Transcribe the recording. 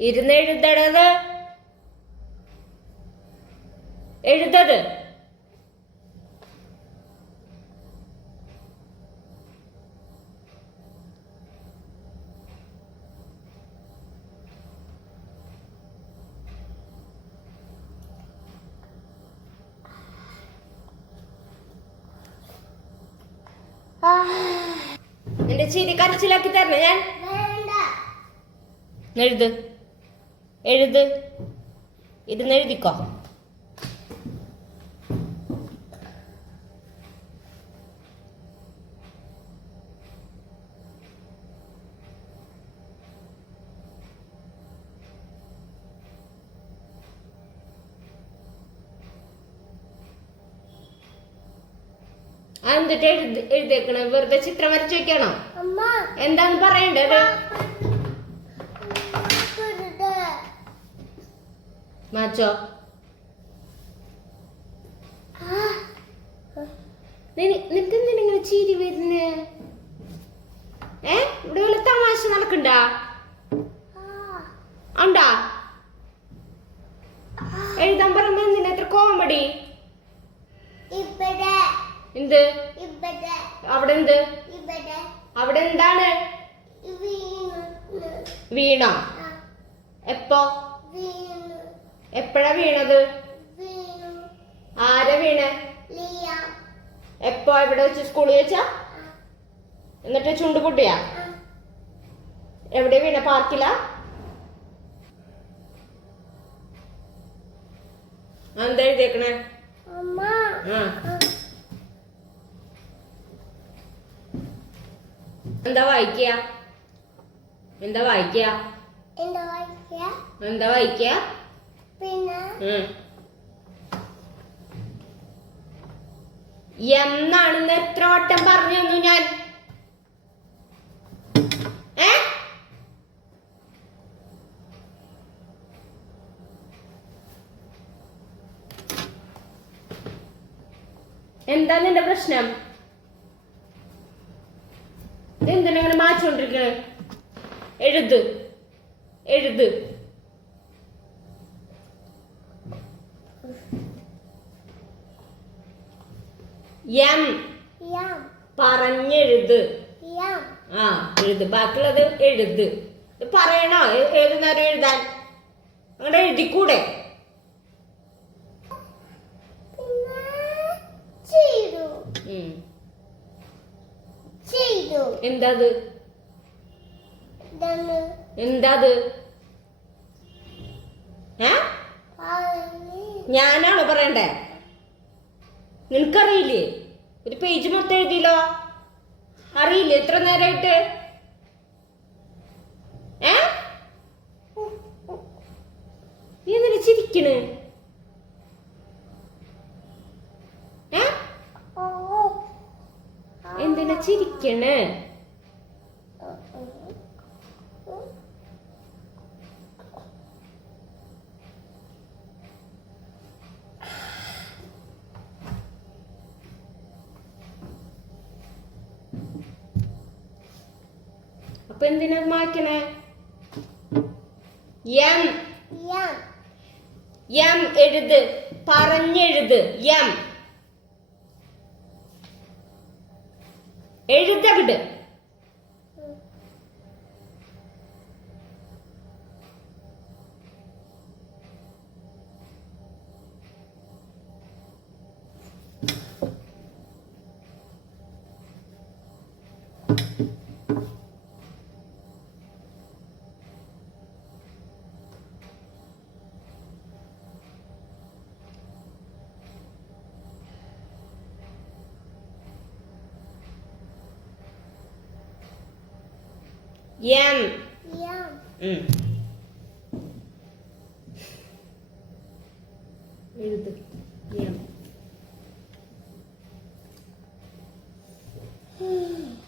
ഇരുന്ന് എഴുതണത് എഴുതത് എന്റെ ചിരി കരച്ചിലാക്കി തരണേ ഞാൻ. എഴുത്. എഴുത്. ഇരുന്ന് എഴുതിക്കോ. എന്നിട്ട് എഴുതി എഴുതേക്കണ വെറുതെ ചിത്രം വരച്ചു വെക്കണോ? എന്താന്ന് പറയണ്ടത് മാച്ചോ. നിനക്ക് എന്തിനാ ചിരി വരുന്നേ? ഏ? ഇവിടെ വല്ല തമാശ നടക്കണ്ടാ? ഉണ്ടാ? എഴുതാൻ പറയുമ്പോ എന്തിനാ എത്ര കോമഡി എന്ത്? അവിടെ എന്ത്? അവിടെ എന്താണ്? വീണു. വീണോ? എപ്പോ? വീണു. എപ്പോഴാ വീണത്? വീണു. ആരാ വീണ്? എപ്പോ? എവിടെ വെച്ച്? സ്കൂളിൽ വെച്ചാ? എന്നിട്ട് ചുണ്ട് പൊട്ടിയാ? എവിടെ വീണ? പാർക്കിലാ? എന്താ എഴുതിയേക്കണേ? എന്താ വായിക്കുക എന്താ വായിക്കുക എന്താ വായിക്കുക പിന്നെ. എന്നാണെന്ന് എത്ര വട്ടം പറഞ്ഞു തന്നു ഞാൻ? എന്താ നിന്റെ പ്രശ്നം? എന്തിനാ ഇങ്ങനെ മാച്ചോണ്ടിരിക്കണേ എഴുത്. എഴുത്. എം പറഞ്ഞെഴുത്. ആ എഴുത്. ബാക്കിയുള്ളത് എഴുത്. പറയണോ? ഏത് നേരം എഴുതാൻ? അങ്ങനെ എഴുതിക്കൂടെ? എന്താത്? എന്താത്? ഞാനാണോ പറയണ്ടേ? നിനക്കറിയില്ലേ? ഒരു പേജ് മൊത്തം എഴുതിയില്ലോ? അറിയില്ല? എത്ര നേരമായിട്ട് ഏ? നീ എന്തിനാ ചിരിക്കണേ? എന്തിനാ ചിരിക്കണ്? അപ്പൊ എന്തിനാ മായ്ക്കണേ? എം എം എഴുത്. പറഞ്ഞെഴുത്. എം Yam. Yam. Hmm. Itu. Yam. Hmm.